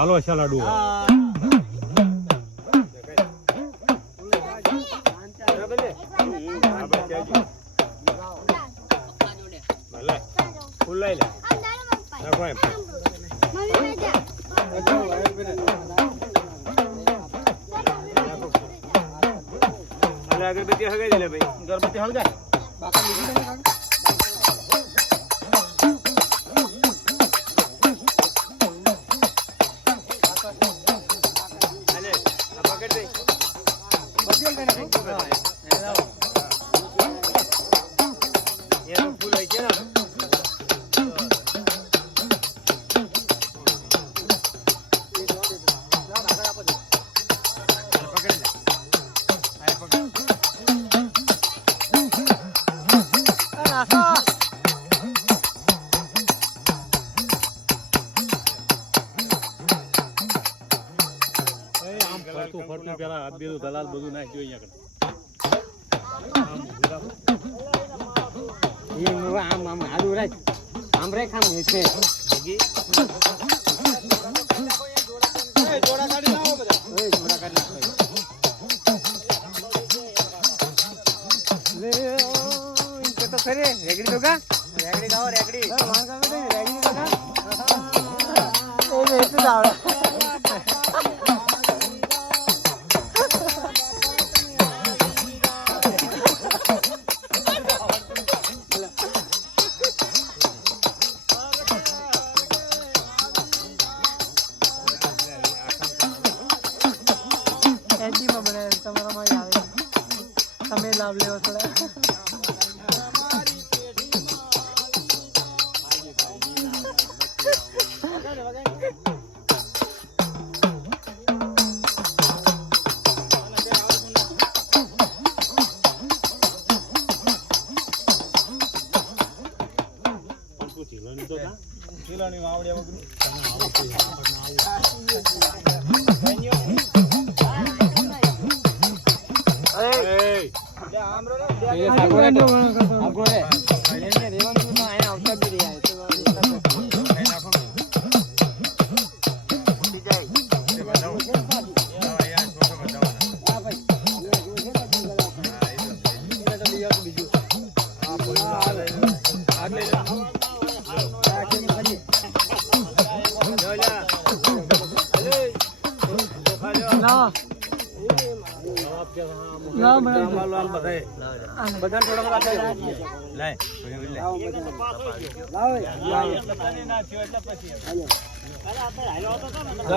હાલો છે લાડુ ફૂલ લઈ લે અગરબત્તી હગાઈ દે લે ભાઈ અગરબત્તી હળગાય બાકા લીધી તમે કાકા પેલા હાથ બેરું દલાલ બધું નાખ્યું અહીંયા આમ આમ હારું રાખ આમ રેખ આમ છે જોડા કાઢી લાવો બધા જોડા કાઢી લે ઇનકે તો ખરે રેગડી દોગા રેગડી ગાઓ રેગડી વાણ કા બેટી રેગડી દોગા એ એટલે આવડે તમે લાભ લેવો થોડા ચીલાની વાવડે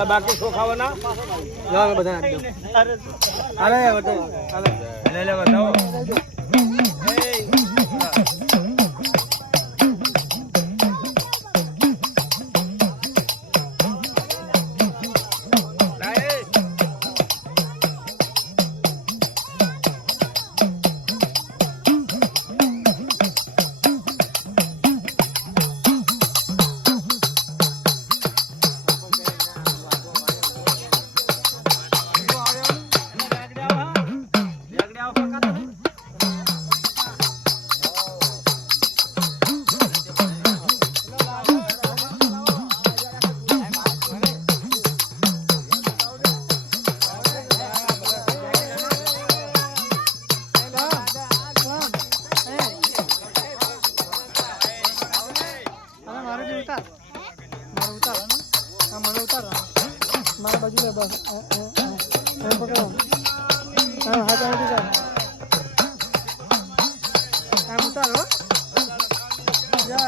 બાકી શું ખાવાના બધા બતાવો મારા બાજુ લે બસ પકડો હા આમ ઉતારો જય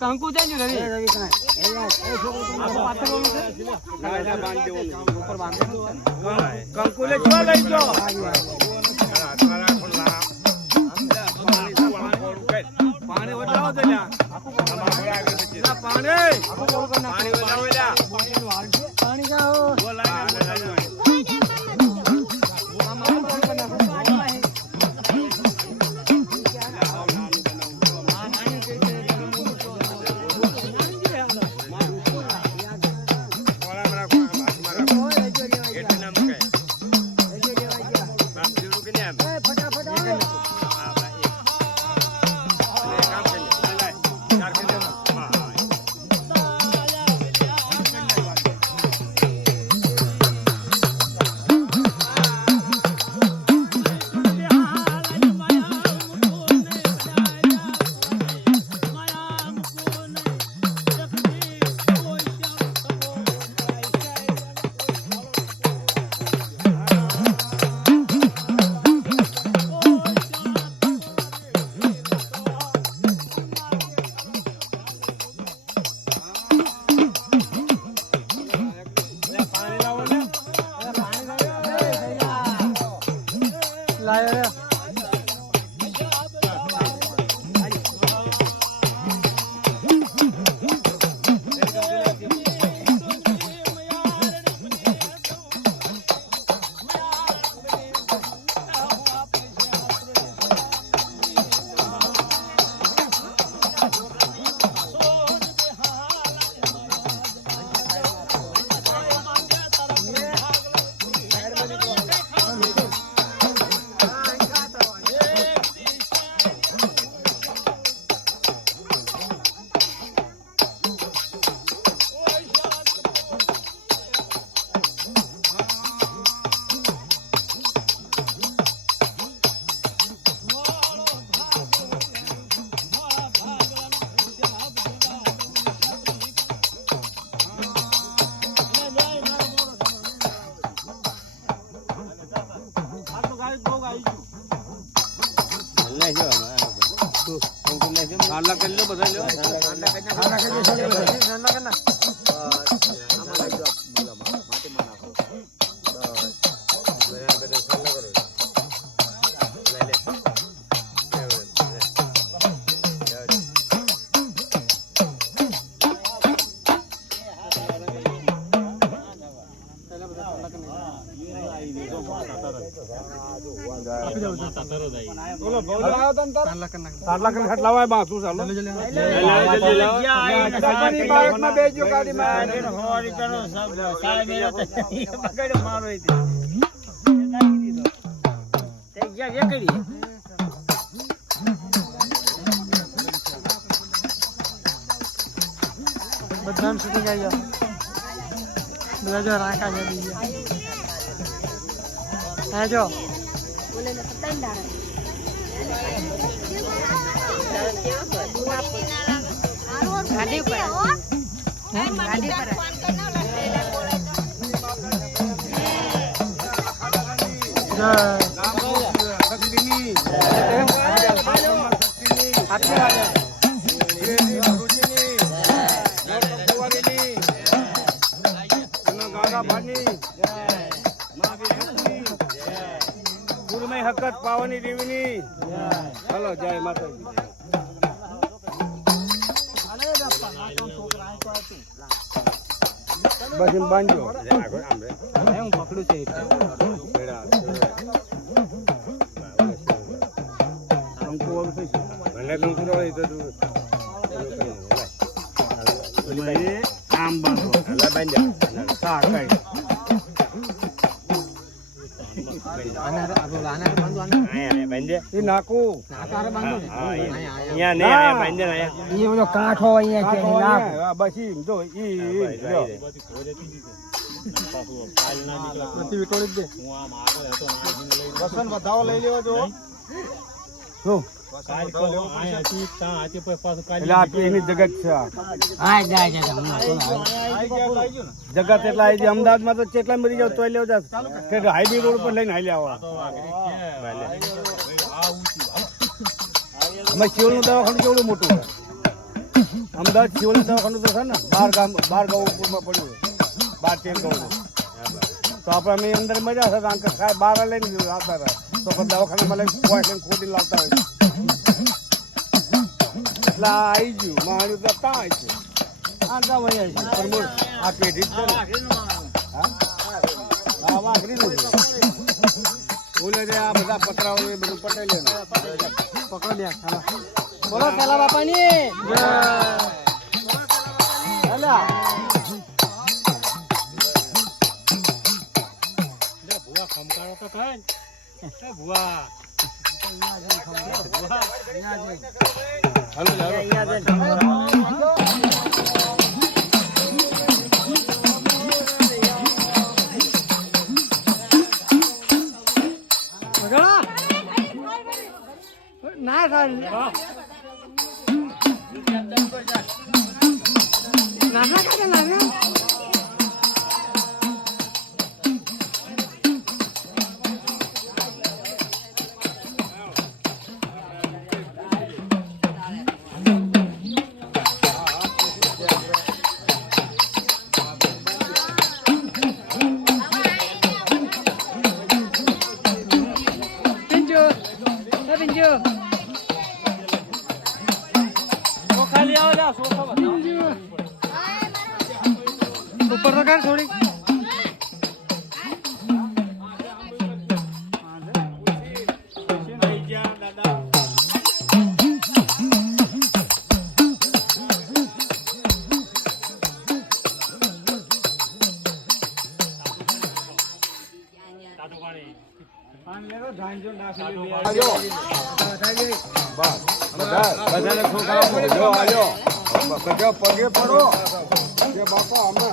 કંકુ જાય રવિ કંકુ લે લઈ જાઓ પાણી વધાવો તો પાણી જાઓ બધા શૂટિંગ આવી જાવ બધા જો રાકા જડી ગયા જો બોલે ને પતંડા ગાડી પર ગાડી પર હકત પાવાની દેવીની હાલો જય માતાજી બસ એમ બાંધજો હું પકડું છે કંકુ ભલે કંકુ હોય તો આમ બાંધો બાંધ્યા કાંઠો વધાવો લઈ લેવા જો જગત એટલા અમદાવાદ માં તો કેટલા મરી જાવ તો લેવા હાઈવે રોડ પર લઈને હાલ્યા અમારે શિવનું દવાખાનું કેવડું મોટું છે અમદાવાદ શિવનું દવાખાનું તો છે ને 12 ગામ ઉપરમાં પડ્યું 12-13 ગામ તો આપણે અમે અંદર મજા છે કારણ કે સાહેબ બહાર લઈને આવતા હતા તો પણ દવાખાનામાં લઈને ખોટી લાવતા હોય એટલે આવી ગયું મારું તો ત્યાં આવી છે આંટા વયા છે પ્રમોદ આ પેઢી જ છે ને હા વાઘરીનું છે બોલે રે આ બધા પતરાઓ એ બધું પટેલ પકડો દે બોલો પેલા બાપાની ભુવા ખમકારો તો કઈ ભુવા ના સાહેબ નાના કાકા નાના ઉપર તો કર થોડી પગે પડો કે બાપા અમે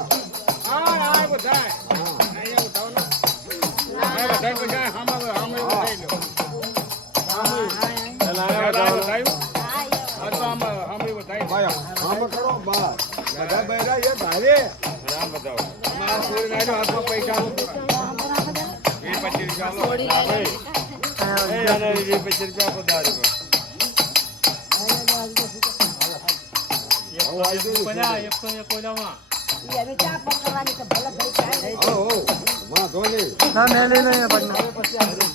ના મેં લઈ લઈએ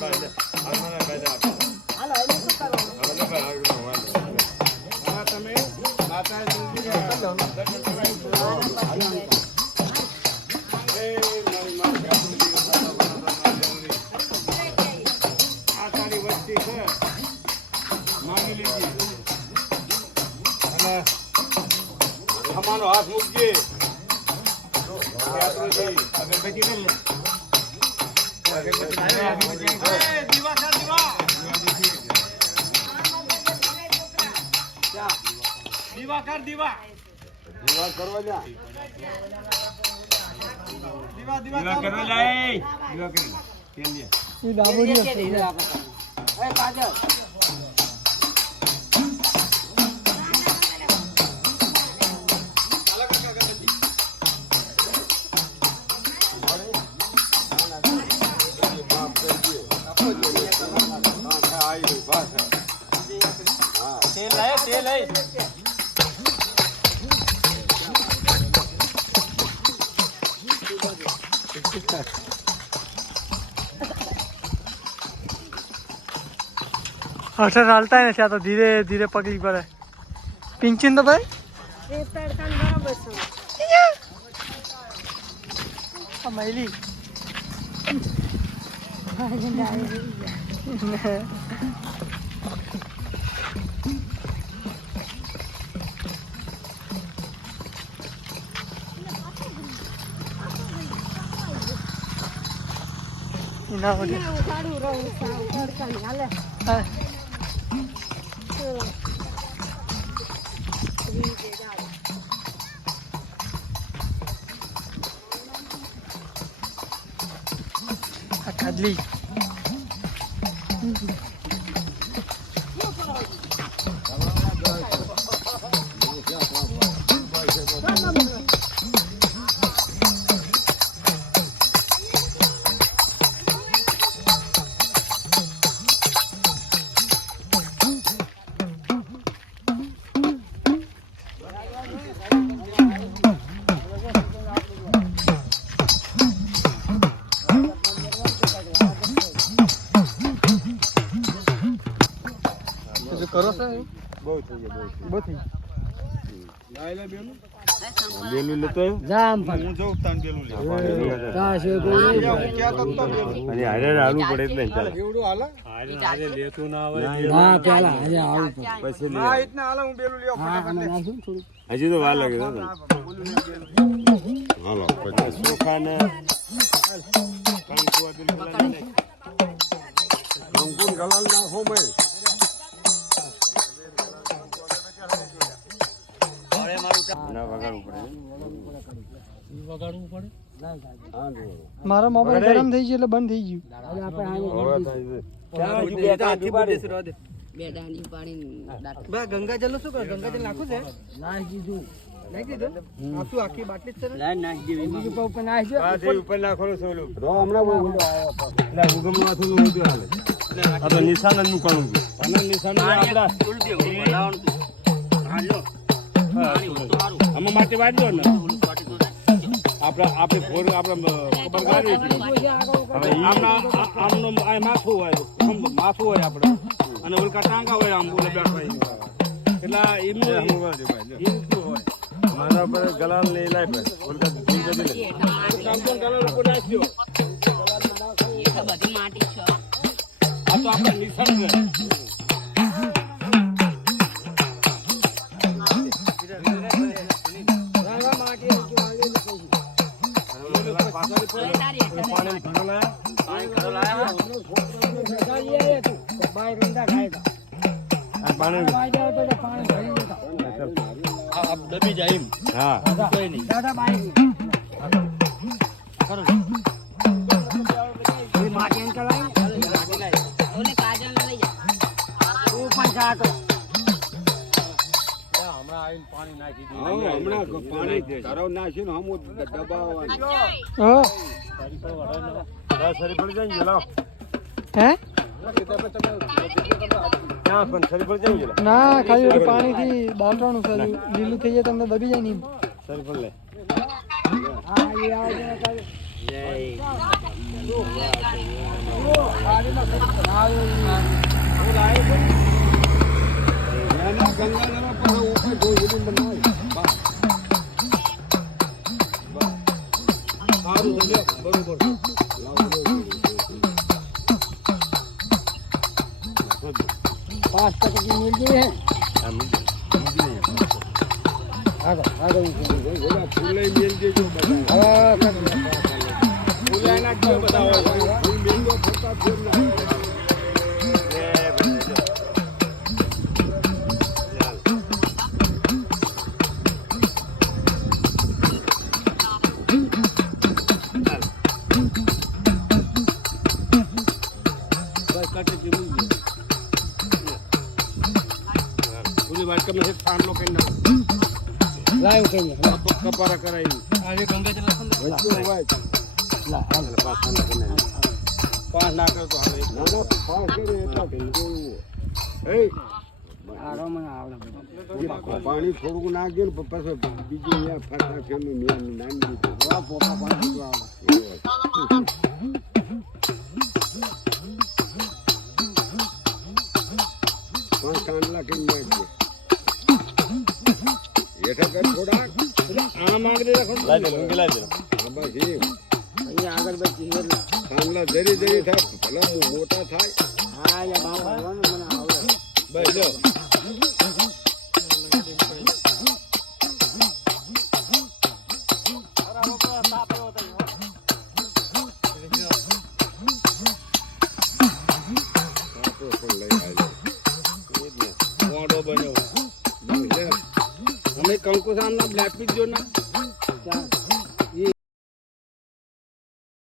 અમારો હાથ મૂકજે દીવા કરવા જા દીવા કરવા જાય દીવા કરી કેમ દે ઈ બાબુજી એ કાજલ तेल है अक्सर डालता है ना तो धीरे धीरे पकड़ी पड़े पिंचिन तो भाई मैली ना हो गया खादली જો કરો છો બહુ થઈ ગયા બહુ થઈ બેલું લેતો જામ હું જોઉં તાન બેલું લે કાશે અને હારે હાલું પડે એટલે ચાલે એવડું હાલે હારે લેતું ના આવે ના પેલા આજે આવું પછી હા ઇતના હાલે હું બેલું લેવા ફટાફટ હજી તો વાર લાગે હાલો પછી ચોખા ને કંકુ ગલાલ નાખો મેં ના વગાડવું પડે મારો મોબાઈલ ગરમ થઈ ગયો એટલે બંધ થઈ ગયું ગંગાજલ નું શું કરો ગંગાજલ નાખું છે નાખી દીધું આખી બાટલી છે ઉપર નાખવાનું છે ઓલું હમણાં બહુ એટલે હુકમ માથું નું હતું હાલે આ તો નિશાન જ મૂકવાનું છે અને નિશાન આપડા આમાં માટી વાળી દો ને આપણે ફોર આપણે ખબર કાઢી આમનો માથું હોય આપણે અને ઓલકા ટાંકા હોય આમ બોલે બેઠા એટલે એમનું હોય મારા પર ગલાલ ને લાય પર ઓલકા ધૂળ દે લે ગલાલ ઉપર નાખ્યો બધી માટી છે આ તો આપણે નિશાન છે દબી જાય એમ હા કોઈ નહીં ઓલે કાજલ લઈ જા હમણાં પાણી ધરાવ નાખી ને હમ દબાવવાનું સરી પડી જાય લાવ હે ક્યાં પણ સરી પડી જાય ના ખાલી પાણીથી દાલવાનું છે લીલું થઈ જાય તમને દબી જાય નહીં સરી પડ લે पाँच तक की मिल गई है ફૂલે મેલ દેજો ફૂલે નાખજો બધા મેલ દો ફરતા ફેર ના लाइव करिए कपारा कराई आगे गंगा जल पाँच ना कर तो हाले पाँच करे એટલા એ પાણી થોડું નાખ્યું ને પછી બીજું અહીંયા ફરતા ફેરનું નાની દીધું પોતા પાણી પાંચ કાંડલા કેમ નાખીએ એઠા કર થોડા આમ આગળ રાખો લાઈ દે લાઈ દે બસ એમ અહીંયા આગળ બચી છે કાંડલા જરી જરી થાય ભલે મોટા થાય હા યા બાપ ભરવાનું મને આવડે બસ જો કંકુ સામના બ્લેક પીસ જો ના